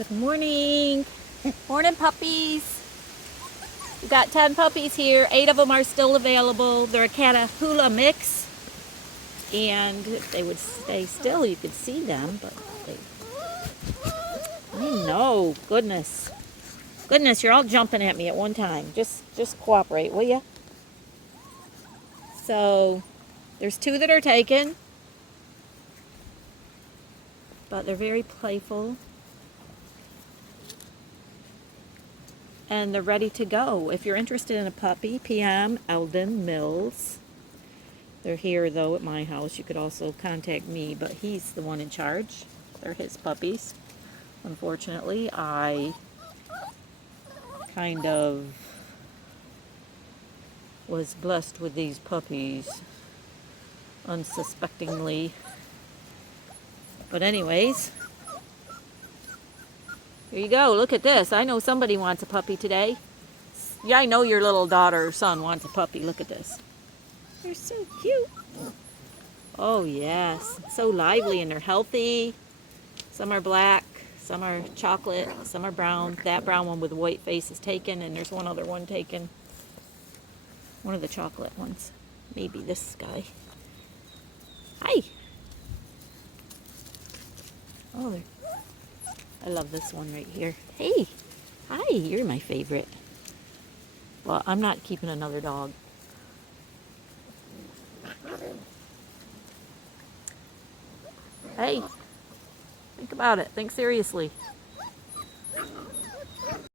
Good morning. Morning, puppies. We got 10 puppies here. 8 of them are still available. They're a Catahoula mix. And if they would stay still, you could see them. But I know. Goodness. Goodness, you're all jumping at me at one time. Just cooperate, will you? So, there's 2 that are taken. But they're very playful. And they're ready to go. If you're interested in a puppy, PM Eldon Mills. They're here though at my house. You could also contact me, but he's the one in charge. They're his puppies. Unfortunately, I kind of was blessed with these puppies unsuspectingly. But anyways, here you go. Look at this. I know somebody wants a puppy today. Yeah, I know your little daughter or son wants a puppy. Look at this. They're so cute. Oh yes, so lively, and they're healthy. Some are black, some are chocolate, some are brown. That brown one with the white face is taken, and there's one other one taken. One of the chocolate ones. Maybe this guy. Hi. Oh, I love this one right here. Hey. Hi, you're my favorite. Well, I'm not keeping another dog. Hey, think about it. Think seriously.